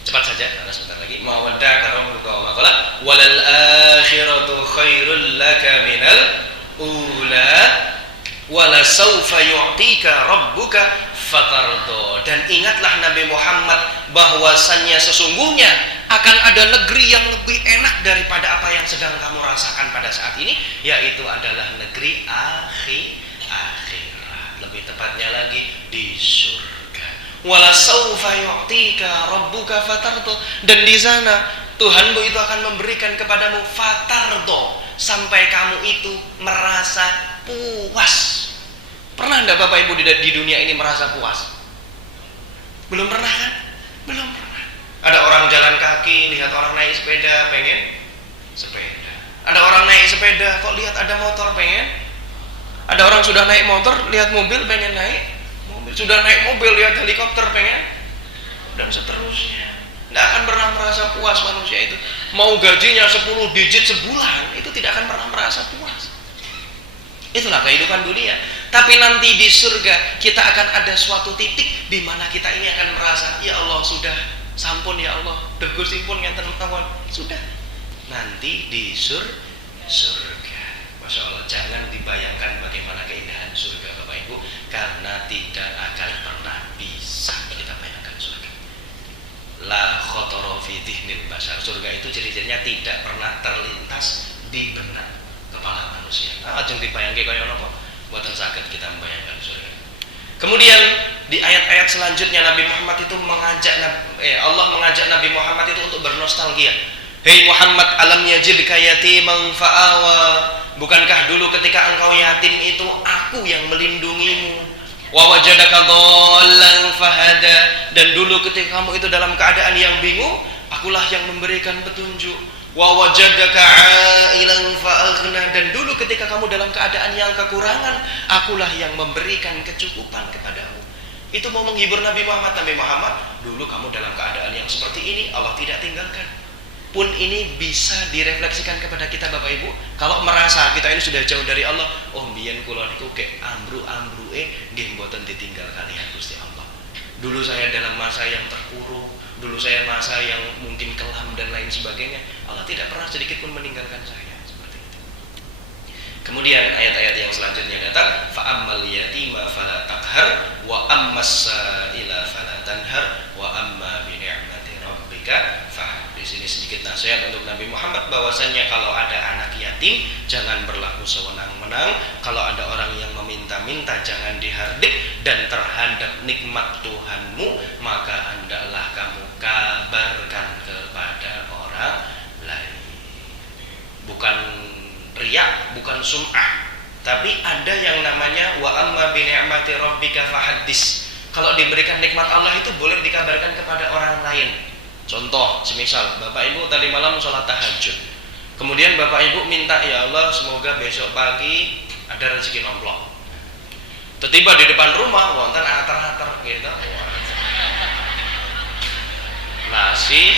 Cepat saja, karena sebentar lagi. Mawaddaka rabbuka wa ma qala walal akhiratu khairul laka minal ula wala sawfa yu'tika rabbuka fatardo. Dan ingatlah Nabi Muhammad bahwasannya sesungguhnya akan ada negeri yang lebih enak daripada apa yang sedang kamu rasakan pada saat ini, yaitu adalah negeri akhirat. Lebih tepatnya lagi di surga. Wala saufa yu'tika rabbuka fatardo. Dan di sana Tuhanmu itu akan memberikan kepadamu fatardo, sampai kamu itu merasa puas. Pernah enggak Bapak Ibu di dunia ini merasa puas? Belum pernah kan? Belum pernah. Ada orang jalan kaki, lihat orang naik sepeda, pengen sepeda. Ada orang naik sepeda, kok lihat ada motor, pengen. Ada orang sudah naik motor, lihat mobil, pengen naik mobil. Sudah naik mobil, lihat helikopter, pengen. Dan seterusnya. Tidak akan pernah merasa puas manusia itu. Mau gajinya 10 digit sebulan, itu tidak akan pernah merasa puas. Itulah kehidupan dunia. Tapi nanti di surga kita akan ada suatu titik di mana kita ini akan merasa, ya Allah sudah, sampun ya Allah, degusipun ngenten mawon, sudah. Nanti di surga. Masya Allah, jangan dibayangkan bagaimana keindahan surga Bapak Ibu, karena tidak akan pernah bisa kita bayangkan surga. La khotoro fi dhihnil bashar. Surga itu ciri-cirinya tidak pernah terlintas di benak kepala manusia. Ajeng dibayangke kaya napa? Mboten saged kita membayangkan surga. Kemudian di ayat-ayat selanjutnya Nabi Muhammad itu Allah mengajak Nabi Muhammad itu untuk bernostalgia. Hei Muhammad, alam yajidka yatiman fa'awa. Bukankah dulu ketika engkau yatim itu aku yang melindungimu? Wa wajadaka dhallan fahada. Dan dulu ketika kamu itu dalam keadaan yang bingung, akulah yang memberikan petunjuk. Wa wajadaka 'ailan fa'aghna. Dan dulu ketika kamu dalam keadaan yang kekurangan, akulah yang memberikan kecukupan kepadamu. Itu mau menghibur Nabi Muhammad. Nabi Muhammad, dulu kamu dalam keadaan yang seperti ini, Allah tidak tinggalkan. Pun ini bisa direfleksikan kepada kita Bapak Ibu. Kalau merasa kita ini sudah jauh dari Allah, oh mbiyen kula niku kek ambru-ambruke nggih mboten ditinggal kalian Gusti Allah. Dulu saya dalam masa yang terpuruk, dulu saya masa yang mungkin kelam dan lain sebagainya, Allah tidak pernah sedikit pun meninggalkan saya. Seperti itu. Kemudian ayat-ayat yang selanjutnya datang, fa ammal yatima fala taqhar wa ammas sa'ila fala tanhar wa amma bi ni'mati rabbika fa. Di sini sedikit nasihat untuk Nabi Muhammad, bahwasannya kalau ada anak yatim jangan berlaku sewenang-wenang, kalau ada orang yang meminta-minta jangan dihardik, dan terhadap nikmat Tuhanmu maka hendaklah kamu kabarkan kepada orang lain. Bukan riya, bukan sum'ah, tapi ada yang namanya wa amma bi ni'mati rabbika fahaddis. Kalau diberikan nikmat Allah itu boleh dikabarkan kepada orang lain. Contoh, semisal Bapak Ibu tadi malam sholat tahajud, kemudian Bapak Ibu minta, ya Allah semoga besok pagi ada rezeki nomplok. Tiba di depan rumah wonten ater-ater gitu, nasi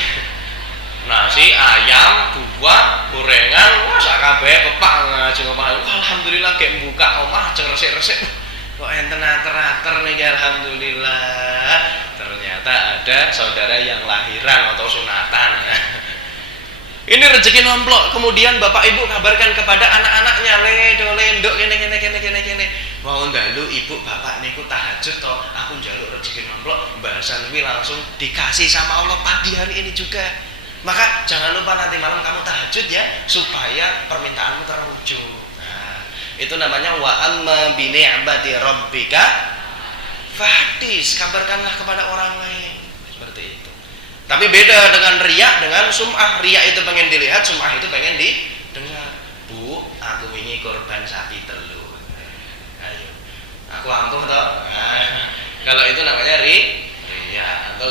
ayam, buah, gorengan, wah sakabeh pepak ngaji ngomong, alhamdulillah kayak buka omah ceng resik-resik. Kok enten ater-ater nih, alhamdulillah. Ternyata ada saudara yang lahiran atau sunatan. Ini rezeki nomplok. Kemudian Bapak Ibu kabarkan kepada anak-anaknya, lendok kene. Mau ndalu ibu bapak niku tahajud to, aku njaluk rezeki nomplok, bahasan ini langsung dikasih sama Allah pagi hari ini juga. Maka jangan lupa nanti malam kamu tahajud ya, supaya permintaanmu terwujud. Itu namanya wa amma bi ni'mati rabbika fahaddis, kabarkanlah kepada orang lain. Seperti itu. Tapi beda dengan riya dengan sum'ah. Riya itu pengen dilihat, sum'ah itu pengen didengar. Bu, aku wingi korban sapi telu. Ayo. Aku ampuh toh. Kalau itu namanya riya atau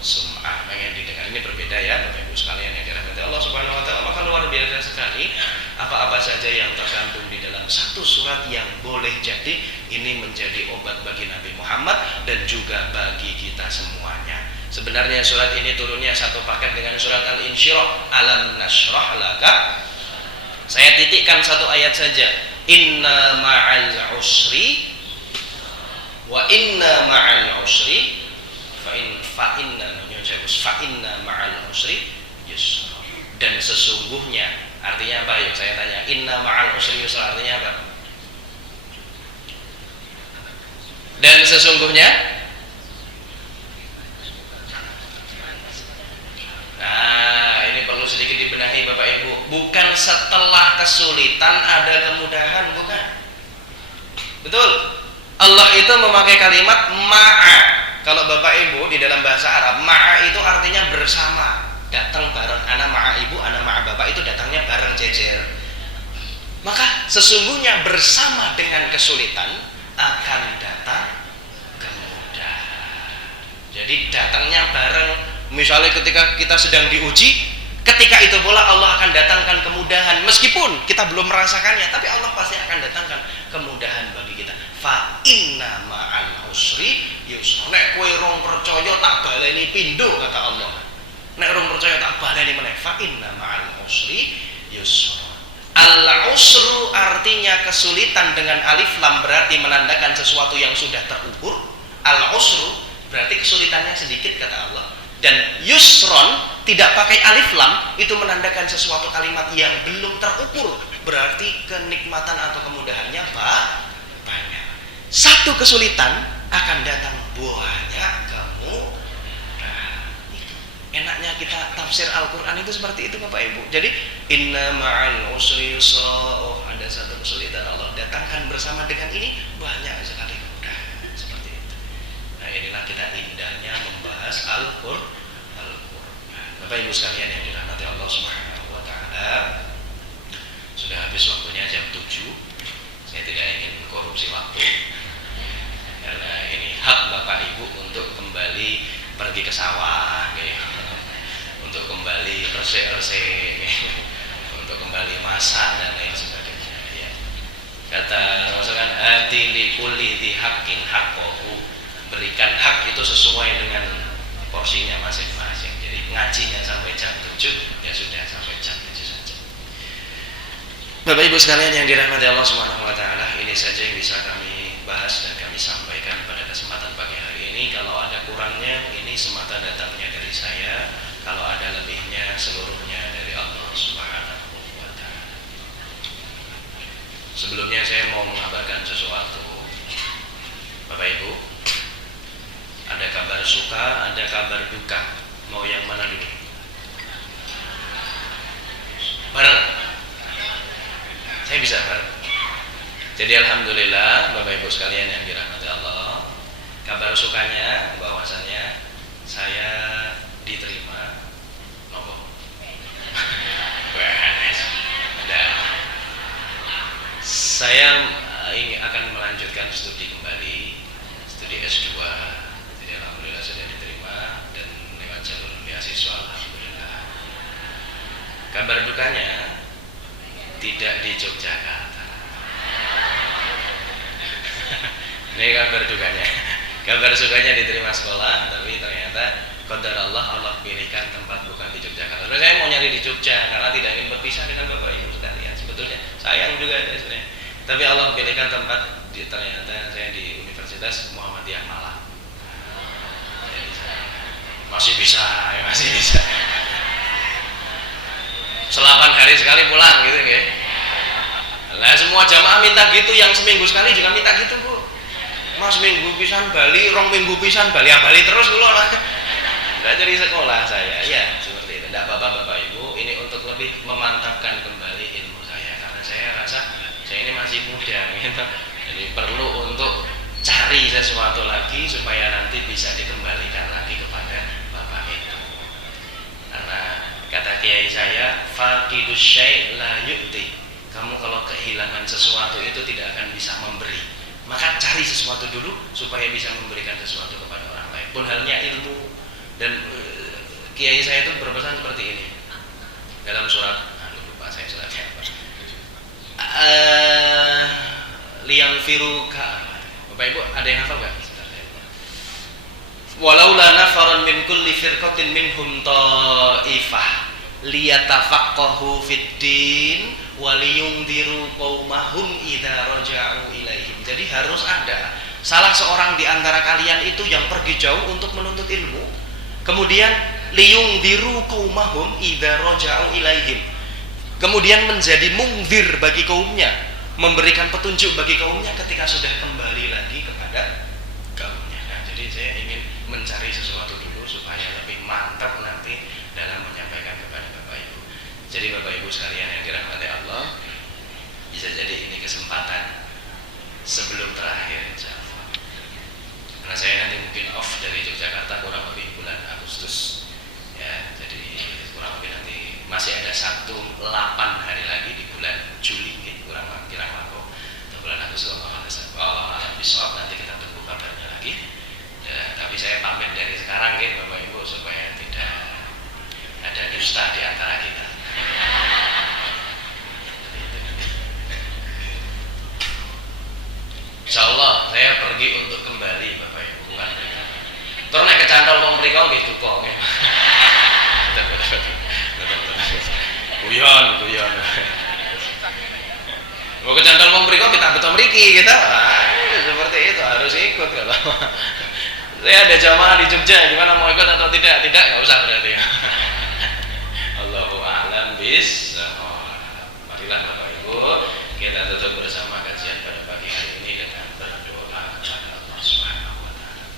sum'ah, pengen didengar. Ini berbeda ya Bapak Ibu sekalian yang dirahmati Allah Subhanahu wa taala. Maka luar biasa sekali apa-apa saja yang terkandung di dalam satu surat yang boleh jadi ini menjadi obat bagi Nabi Muhammad dan juga bagi kita semuanya. Sebenarnya surat ini turunnya satu paket dengan surat Al-Insyirah, alam nashrah laka. Saya titikkan satu ayat saja. Inna ma'al usri wa inna ma'al usri fa inna ma'al usri yusra. Dan sesungguhnya, artinya apa? Yuk saya tanya, inna ma'al usri yusra artinya apa? Dan sesungguhnya, nah ini perlu sedikit dibenahi Bapak Ibu. Bukan setelah kesulitan ada kemudahan, bukan. Betul. Allah itu memakai kalimat ma'a. Kalau Bapak Ibu di dalam bahasa Arab, ma'a itu artinya bersama. datang bareng, anak ma'a ibu, anak ma'a bapak, itu datangnya bareng jejer. Maka sesungguhnya bersama dengan kesulitan akan datang kemudahan. Jadi datangnya bareng. Misalnya ketika kita sedang diuji, ketika itu pula Allah akan datangkan kemudahan. Meskipun kita belum merasakannya, tapi Allah pasti akan datangkan kemudahan bagi kita. Fa inna ma'al usri yusra. Nek kowe rong percaya tak baleni pindho, kata Allah. Nek rong percaya tak baleni meneh. Fa inna ma'al usri yusra. Al-usru artinya kesulitan, dengan alif lam berarti menandakan sesuatu yang sudah terukur. Al-usru berarti kesulitannya sedikit, kata Allah. Dan yusron tidak pakai alif lam itu menandakan sesuatu kalimat yang belum terukur, berarti kenikmatan atau kemudahannya banyak. Satu kesulitan akan datang banyak kemudahan. Itu enaknya kita tafsir Al-Quran itu seperti itu, Bapak Ibu. Jadi inna ma'al usri yusra. Oh, ada satu kesulitan, Allah datangkan bersama dengan ini banyak sekali kemudahan. Seperti itu. Nah, inilah kita indahnya membahas Al-Quran. Bapak Ibu sekalian yang dirahmati Allah Subhanahu wa taala, sudah habis waktunya jam 7. Saya tidak ingin korupsi waktu, karena ini hak Bapak Ibu untuk kembali pergi ke sawah, untuk kembali resik-resik, untuk kembali masak dan lain sebagainya. Ya. Kata Rasulullah, "Ati li kulli dzi haqqin haqqahu." Berikan hak itu sesuai dengan porsinya masing-masing. Jadi ngajinya sampai jam 7, ya sudah sampai jam 7 saja. Bapak Ibu sekalian yang dirahmati Allah Subhanahu wa taala, ini saja yang bisa kami bahas dan kami sampaikan pada kesempatan pagi hari ini. Kalau ada kurangnya, ini semata datangnya dari saya. Kalau ada lebihnya, seluruhnya dari Allah Subhanahu wa taala. Sebelumnya saya mau mengabarkan sesuatu. Bapak Ibu, ada kabar suka, ada kabar duka. Mau yang mana dulu? Bareng. Saya bisa bareng. Jadi alhamdulillah Bapak Ibu sekalian yang dirahmati Allah, kabar sukanya bahwasanya saya diterima. Nopo. Saya ini akan melanjutkan studi kembali, studi S2. Jadi alhamdulillah sudah diterima dan lewat jalur beasiswa, alhamdulillah. Kabar dukanya tidak di Yogyakarta. Ini kabar dukanya. Kabar sukanya diterima sekolah, tapi ternyata qadar Allah pilihkan tempat bukan di Yogyakarta. Saya mau nyari di Jogja karena tidak ingin berpisah dengan Bapak Ibu sekalian. Sebetulnya sayang juga ya sebenarnya. Tapi Allah pilihkan tempat ternyata saya di Universitas Muhammadiyah Malang. Masih bisa. Selapan hari sekali pulang gitu ya. Lah semua jamaah minta gitu, yang seminggu sekali juga minta gitu, Bu. Mas minggu pisan Bali, rong minggu pisan Bali, ya Bali terus kula lah. Enggak jadi sekolah saya. Ya, seperti itu. Enggak apa-apa Bapak Ibu, ini untuk lebih memantapkan kembali ilmu saya karena saya rasa saya ini masih muda gitu. Jadi perlu untuk cari sesuatu lagi supaya nanti bisa dikembalikan lagi kepada Bapak itu. Karena kata kiai saya, faqidus syai' la yu'ti. Kamu kalau kehilangan sesuatu itu tidak akan bisa memberi. Maka cari sesuatu dulu supaya bisa memberikan sesuatu kepada orang lain. Pun halnya ilmu. Dan kiai saya itu berpesan seperti ini. Dalam surat, lupa saya suratnya apa. Liang firuka. Bapak Ibu ada yang hafal nggak? Walaula nafaran min kulli firqatin minhum ta'ifah liyatafaqahu fid din wa liyundiru qaumahum idza raja'u ilaihim. Jadi harus ada salah seorang di antara kalian itu yang pergi jauh untuk menuntut ilmu, kemudian liyundiru qaumahum idza raja'u ilaihim, kemudian menjadi mungdir bagi kaumnya, memberikan petunjuk bagi kaumnya ketika sudah kembali lagi kepada kaumnya. Nah, jadi saya ingin mencari sesuatu dulu supaya lebih mantap nanti dalam menyampaikan kepada Bapak Ibu. Jadi Bapak Ibu sekalian yang dirahmati Allah, bisa jadi ini kesempatan sebelum terakhir insyaallah. Karena saya nanti mungkin off dari Yogyakarta kurang lebih bulan Agustus. Ya, jadi Masih ada 8 hari lagi di bulan Juli, kurang waktu bulan Agustus. Allah alam bisawab, nanti kita tunggu kabarnya lagi. Ya, tapi saya pamit dari sekarang ya Bapak Ibu supaya tidak ada dusta di antara kita. Insya Allah saya pergi untuk kembali Bapak Ibu, bukan terus naik kecantol wong mriko nggih duka nggih. Guyon. Mau kecantol wong mriko kita betul mriki kita. Seperti itu harus ikut kalau. Saya ada jamaah di Jogja, gimana mau ikut atau tidak? Tidak, nggak usah berarti. Allahu a'lam bissawab. Marilah Bapak Ibu, kita tutup bersama kajian pada pagi hari ini dengan berdoa kepada Allah Subhanahu wa taala.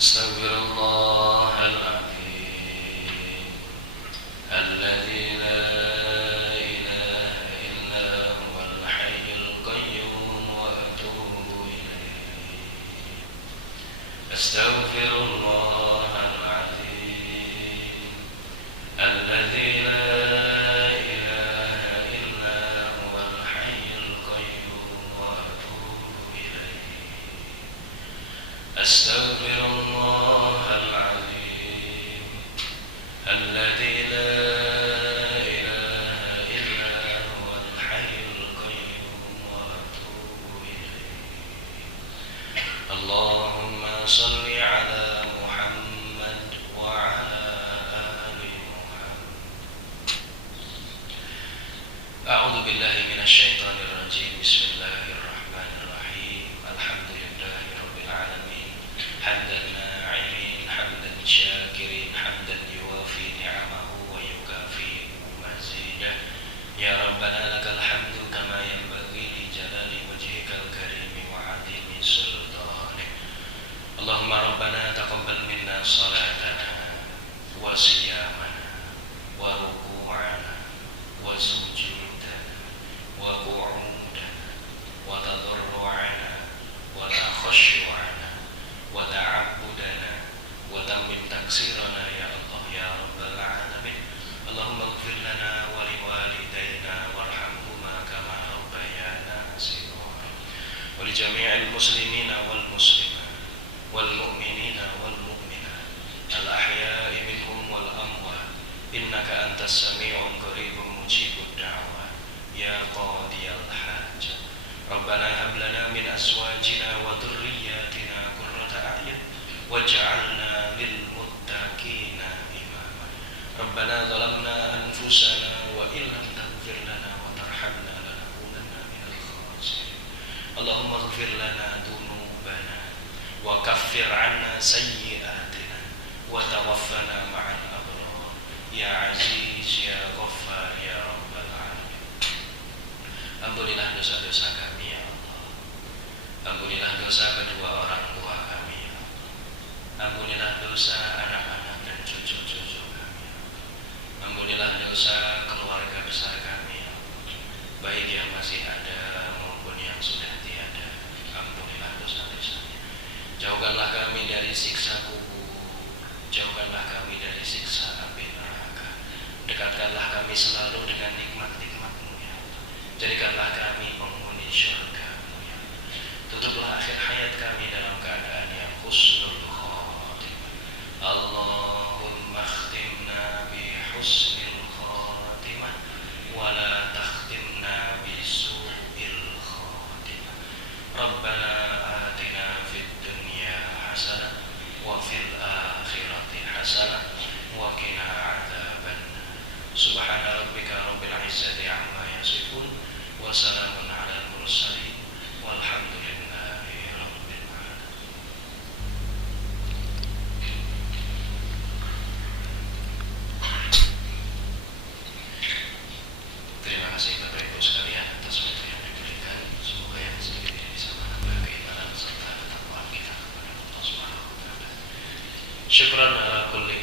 Astaghfirullahaladzim, alladzi la ilaha illa huwal hayyul qayyum wa atubu ilaihi. Astaghfirullahaladzim, alladzi la ilaha illa huwal hayyul qayyum wa atubu ilaihi. Astaghfirullahaladzim, alladzi la ilaha illa huwal hayyul qayyum wa atubu ilaihi. Allahumma salli ala Muhammad wa ala ali Muhammad. A'udzu billahi minasy syaithanir rajim. Bismillahirrahmanirrahim. Alhamdulillahirabbil alamin. Hamdan na'imin, hamdan syakirin, hamdan yuwafi ni'amahu wa yukafi mazidah. Ya Rabbana lakal hamdu kama yanbaghi li jalali wajhikal karim wa 'azimi sultanik. Allahumma rabbana taqabbal minna salatana wa siyamana wa ruku'ana wa sujudana wa qu'udana wa tadarru'ana wa takhashu'ana wa ta'abbudana wa tammim taksirana ya Allah ya Rabbal alamin. Allahumma ighfir lana wa liwalidayna warhamhuma kama rabbayana shighara wa li jami'il muslimina wal muslimat wal mu'minina wal mu'minat al ahya'i minhum wal amwat innaka antas sami'un qaribun mujibud da'wat ya qadiyal hajat. Rabbana hab lana min azwajina wa dhurriyyatina qurrata a'yun waj'alna lil muttaqina imama. Rabbana zalamna anfusana wa in lam taghfir lana wa tarhamna lanakunanna minal khasirin. Allahumma ighfir lana dhunubana wa kaffir 'anna sayyi'atina wa tawaffana ma'al abrar ya aziz ya ghaffar ya rabbal alamin. Ampunilah dosa-dosa kami ya Allah. Ampunilah dosa kedua orang tua kami ya Allah. Ampunilah dosa anak-anak dan cucu-cucu kami ya Allah. Ampunilah dosa keluarga besar kami ya Allah, baik yang masih ada maupun yang sudah tiada. Ampunilah dosa-dosanya. Jauhkanlah kami dari siksa kubur, jauhkanlah kami dari siksa api neraka. Dekatkanlah kami selalu dengan nikmat-nikmat-Mu ya Allah. Jadikanlah kami penghuni syurga-Mu ya Allah. Tutuplah akhir hayat kami dalam keadaan yang husnul khatimah. Allahumma khtimna bi husnil khatimah wa la takhtimna bi su'il khatimah. Rabbana atina fid dunya hasanah wa fil akhirati hasanah wa qina adzabannar. Subhana rabbika rabbil izzati amma yasifun wa salamun alal mursalin walhamdulillahi rabbil alamin. Terima kasih Bapak Ibu sekalian atas waktu yang diberikan. Semoga yang sedikit ini bisa menambah keimanan serta ketakwaan kita kepada Allah Subhanahu wa taala. Syukran ala kulli